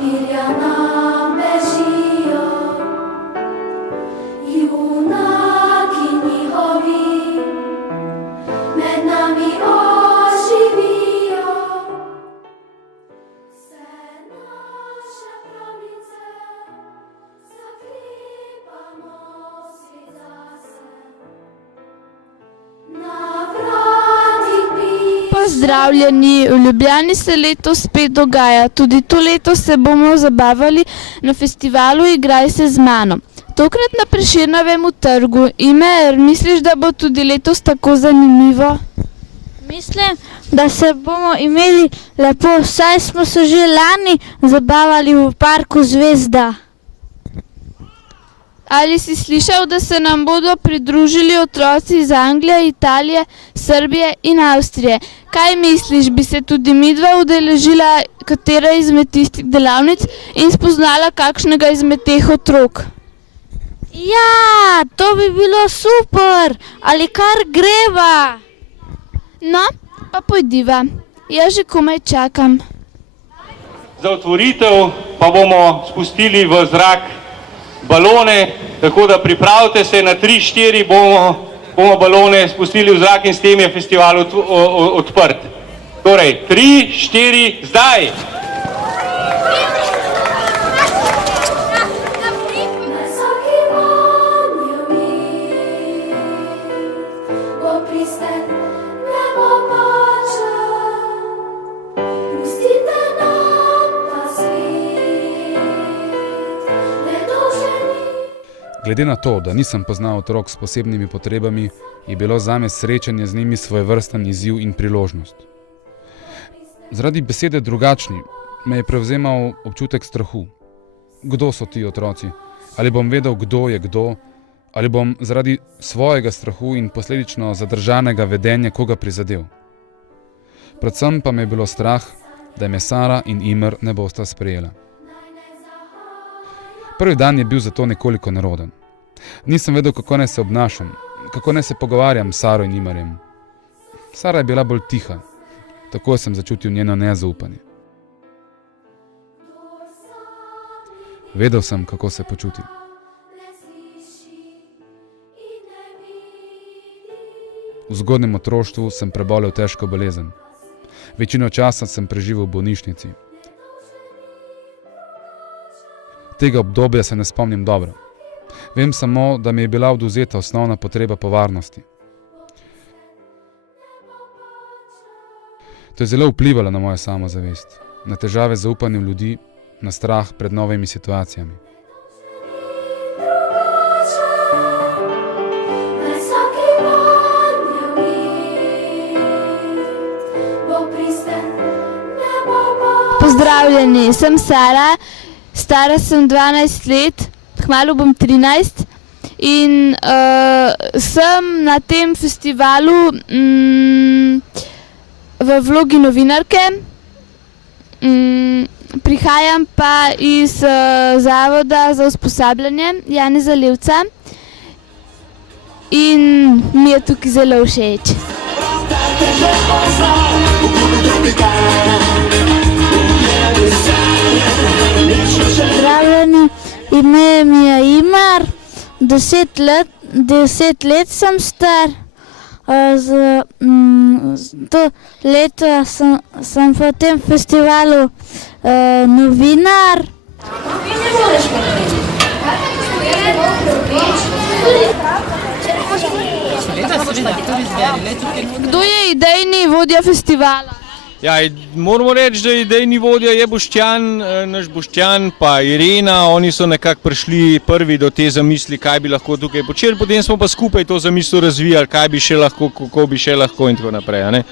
papirja nam bežijo, junaki njihovi med nami oživijo. Vse naše pravljice zaklepamo svet zase. Na vratih piše Pozdravljeni, v Ljubljani se letos spet dogaja. Tudi to leto se bomo zabavali na festivalu Igraj se z mano. Tokrat na Prešernovem trgu. Imer, misliš, da bo tudi letos tako zanimivo? Mislim, da se bomo imeli lepo, saj smo se že lani zabavali v parku Zvezda. Ali si slišal, da se nam bodo pridružili otroci iz Anglije, Italije, Srbije in Avstrije? Kaj misliš, bi se tudi midva udeležila katera izmed tistih delavnic in spoznala kakšnega izmed teh otrok? Ja, to bi bilo super, ali kar greva. No, pa pojdiva. Jaz že komaj čakam. Za otvoritev pa bomo spustili v zrak balone, tako da pripravite se na 3-4 bomo balone spustili v zrak in s tem je festival odprt. Torej, 3-4, zdaj! na vsaki vonju bo pristen nebo počel. Pustite nam ta svet, nedolženi. Glede na to, da nisem poznal otrok s posebnimi potrebami, je bilo zame srečanje z njimi svojevrsten izziv in priložnost. Zaradi besede drugačni me je prevzemal občutek strahu. Kdo so ti otroci? Ali bom vedel, kdo je kdo? Ali bom zaradi svojega strahu in posledično zadržanega vedenja koga prizadel? Predvsem pa me je bilo strah, da me Sara in Imer ne bosta sprejela. Prvi dan je bil zato nekoliko neroden. Nisem vedel, kako naj se obnašam, kako naj se pogovarjam s Saro in Imerjem. Sara je bila bolj tiha, tako sem začutil njeno nezaupanje. Vedel sem, kako se počuti. V zgodnjem otroštvu sem prebolel težko bolezen. Večino časa sem preživel v bolnišnici. Tega obdobja se ne spomnim dobro. Vem samo, da mi je bila odvzeta osnovna potreba po varnosti. To je zelo vplivalo na mojo samozavest, na težave z zaupanjem ljudi, na strah pred novimi situacijami. Na vsaki vonju bo pristen nebo počel. Pozdravljeni, sem Sara, stara sem 12 let, kmalu bom 13 in sem na tem festivalu v vlogi novinarke. Prihajam pa iz Zavoda za usposabljanje Janeza Levca in mi je tukaj zelo všeč. Pozdravljeni, ime mi je Imar, 10 let sem star. To leto sem v tem festivalu novinar. Kdo je idejni vodja festivala? Ja, moramo reči, da idejni vodja je Boštjan, naš Boštjan pa Irena, oni so nekako prišli prvi do te zamisli, kaj bi lahko tukaj počeli, potem smo pa skupaj to zamisel razvijali, kaj bi še lahko, kako bi še lahko in tako naprej, a ne?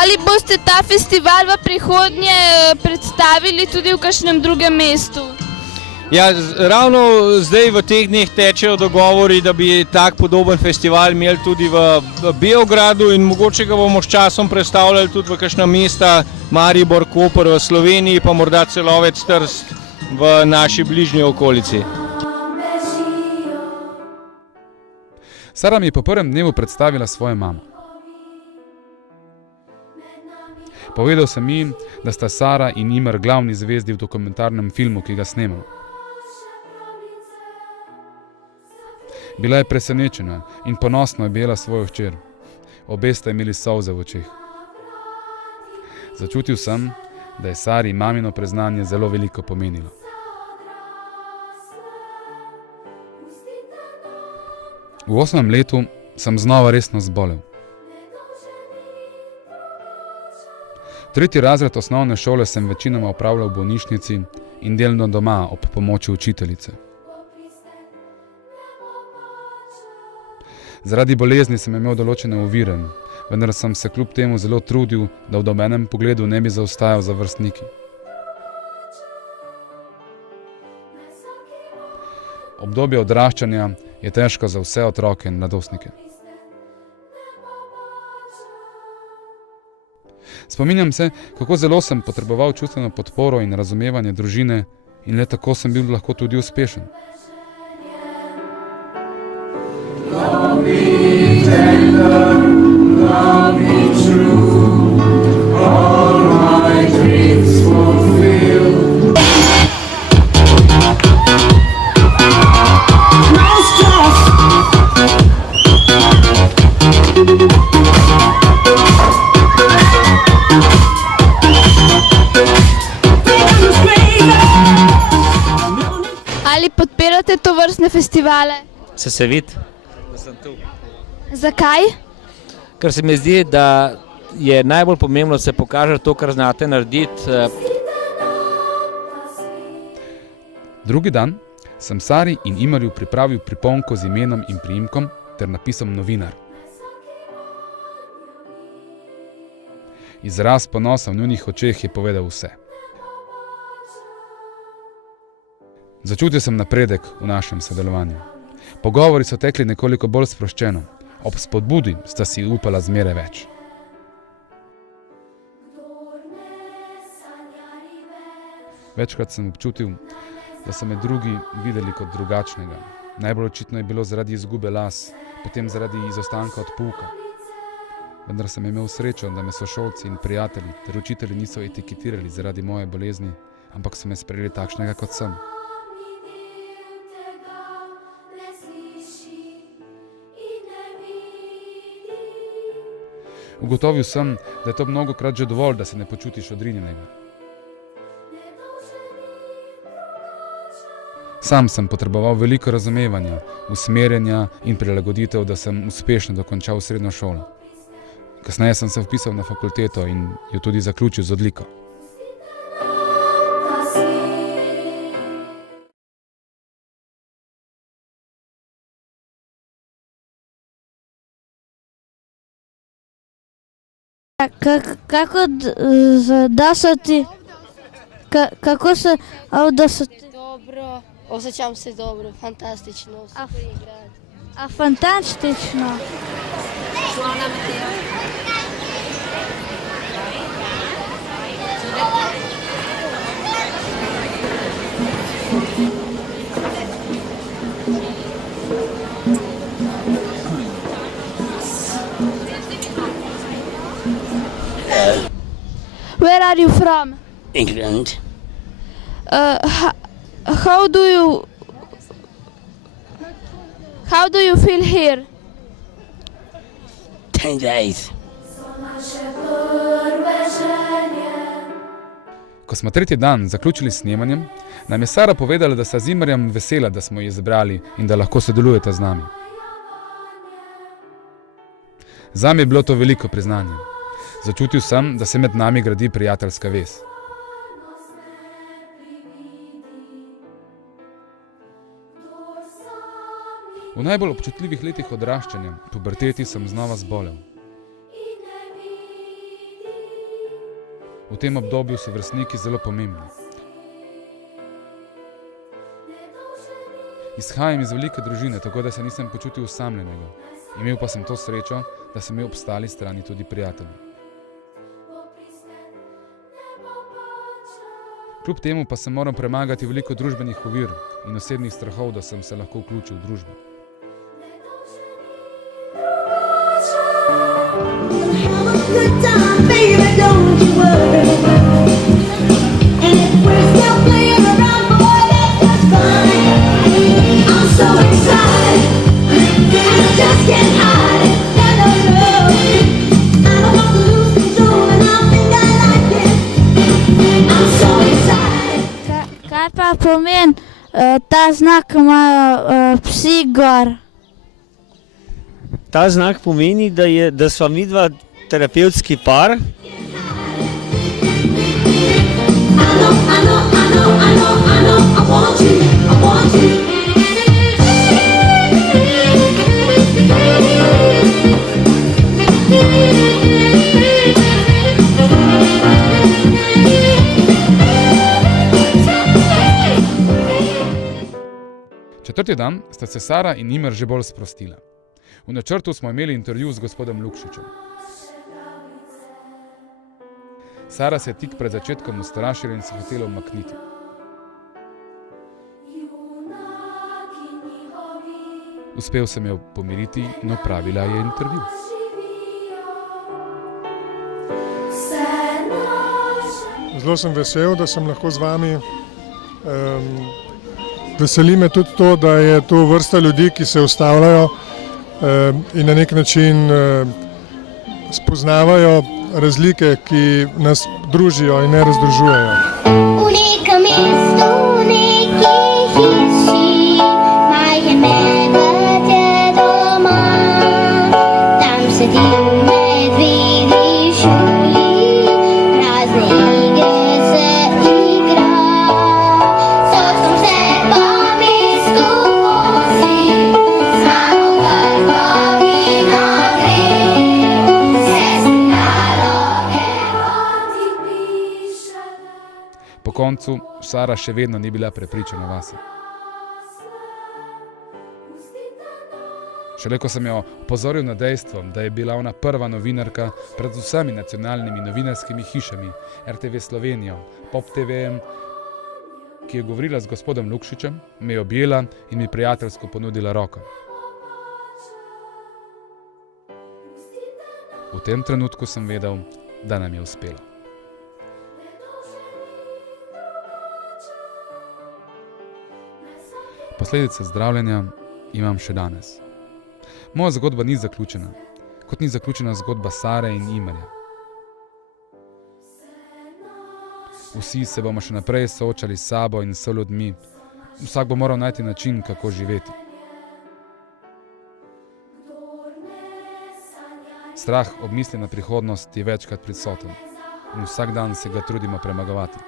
Ali boste ta festival v prihodnje predstavili tudi v kakšnem drugem mestu? Ja, ravno zdaj v teh dneh tečejo dogovori, da bi tak podoben festival imeli tudi v Beogradu in mogoče ga bomo s časom predstavljali tudi v kakšna mesta, Maribor, Koper v Sloveniji, pa morda Celovec, Trst v naši bližnji okolici. Sara mi je po prvem dnevu predstavila svojo mamo. Povedal sem jim, da sta Sara in Imer glavni zvezdi v dokumentarnem filmu, ki ga snemam. Bila je presenečena in ponosno je bila svojo hčer. Obe sta imeli solze v očeh. Začutil sem, da je Sari mamino priznanje zelo veliko pomenilo. V 8. letu sem znova resno zbolel. 3. razred osnovne šole sem večinoma opravljal v bolnišnici in delno doma ob pomoči učiteljice. Zaradi bolezni sem imel določene ovire, vendar sem se kljub temu zelo trudil, da v nobenem pogledu ne bi zaostajal za vrstniki. Obdobje odraščanja je težko za vse otroke in mladostnike. Spominjam se, kako zelo sem potreboval čustveno podporo in razumevanje družine in le tako sem bil lahko tudi uspešen. Ali podpirate tovrstne festivale? Se vidi, da sem tu. Zakaj? Ker se mi zdi, da je najbolj pomembno, da se pokaže to, kar znate narediti. Drugi dan sem Sari in Imerju pripravil priponko z imenom in priimkom ter napisom novinar. Izraz ponosa v njunih očeh je povedal vse. Začutil sem napredek v našem sodelovanju. Pogovori so tekli nekoliko bolj sproščeno, ob spodbudi sta si upala zmeraj več. Večkrat sem občutil, da so me drugi videli kot drugačnega. Najbolj očitno je bilo zaradi izgube las, potem zaradi izostanka od pouka. Vendar sem imel srečo, da me sošolci in prijatelji ter učitelji niso etiketirali zaradi moje bolezni, ampak so me sprejeli takšnega, kot sem. Ugotovil sem, da je to mnogokrat že dovolj, da se ne počutiš odrinjenega. Sam sem potreboval veliko razumevanja, usmerjanja in prilagoditev, da sem uspešno dokončal srednjo šolo. Kasneje sem se vpisal na fakulteto in jo tudi zaključil z odliko. Kako se odnositi? Dobro, osjećam se dobro, fantastično, super igrati. A fantastično. Where are you from? England. How do you feel here? 10 days. Ko smo 3. dan zaključili s snemanjem, nam je Sara povedala, da sta z Imerjem vesela, da smo jo izbrali in da lahko sodelujeta z nami. Zame je bilo to veliko priznanje. Začutil sem, da se med nami gradi prijateljska vez. V najbolj občutljivih letih odraščanja, puberteti, sem znova zbolel. V tem obdobju so vrstniki zelo pomembni. Izhajam iz velike družine, tako da se nisem počutil osamljenega. Imel pa sem to srečo, da sem imel ob stali strani tudi prijatelje. Kljub temu pa sem moral premagati veliko družbenih ovir in osebnih strahov, da sem se lahko vključil v družbo. Good time, baby. pa pomeni ta znak, ki imajo psi gor? Ta znak pomeni, da sva midva terapevtski par. Četrti dan sta se Sara in Imer že bolj sprostila. V načrtu smo imeli intervju z gospodom Lukšičem. Sara se je tik pred začetkom ustrašila in se hotela umakniti. Uspel sem jo pomiriti in opravila je intervju. Zelo sem vesel, da sem lahko z vami. Veseli me tudi to, da je to vrsta ljudi, ki se ustavljajo in na nek način spoznavajo razlike, ki nas družijo in ne razdružujejo. V nekem mestu, v neki hiši, majhen medved je doma. Tam sedim medvedji šuli, razne igre se igra. Sokom se po mestu vozi, z mano vrhovina gre. Po koncu Sara še vedno ni bila prepričana vase. Šele ko sem jo opozoril na dejstvo, da je bila ona prva novinarka pred vsemi nacionalnimi novinarskimi hišami, RTV Slovenijo, Pop TV, ki je govorila z gospodom Lukšičem, me je objela in mi prijateljsko ponudila roko. V tem trenutku sem vedel, da nam je uspelo. Posledice zdravljenja imam še danes. Moja zgodba ni zaključena, kot ni zaključena zgodba Sare in Imerja. Vsi se bomo še naprej soočali s sabo in s ljudmi. Vsak bo moral najti način, kako živeti. Strah ob misli na prihodnost je večkrat prisoten in vsak dan se ga trudimo premagovati.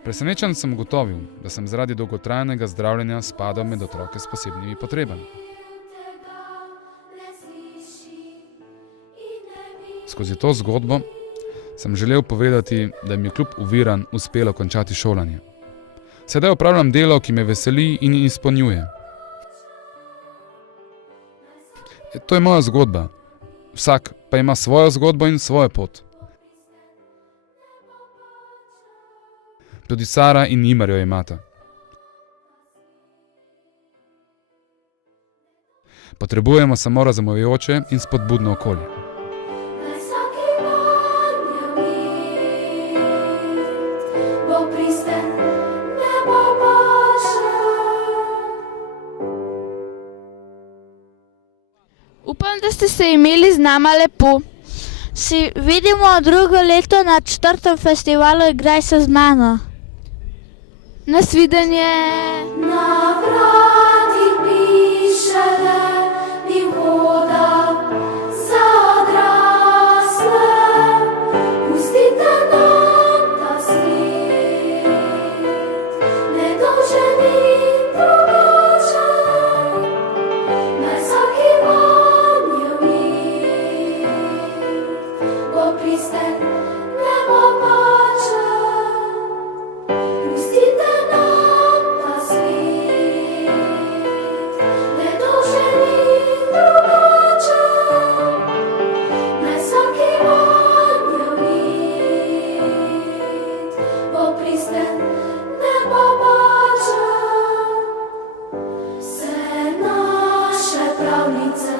Presenečen sem ugotovil, da sem zaradi dolgotrajnega zdravljenja spadal med otroke s posebnimi potrebami. Skozi to zgodbo sem želel povedati, da mi je kljub oviram uspelo končati šolanje. Sedaj opravljam delo, ki me veseli in izpolnjuje. To je moja zgodba. Vsak pa ima svojo zgodbo in svojo pot. Tudi Sara in Imer jo imata. Potrebujemo samo razumevajoče in spodbudno okolje. Upam, da ste se imeli z nama lepo. Si vidimo drugo leto na 4. festivalu Igraj se z mano. Nasvidenje! Na vratih piše, da ni voda za odrasle. Pustite nam ta svet, nedolžen in drugačen. Naj vsaki vanjo mir bo pristen, ne bo pačen. Pustite nam ta svet, nedolžen in drugačen. Naj vsaki vanjo mir bo pristen, ne bo pačen. Vse naše pravljice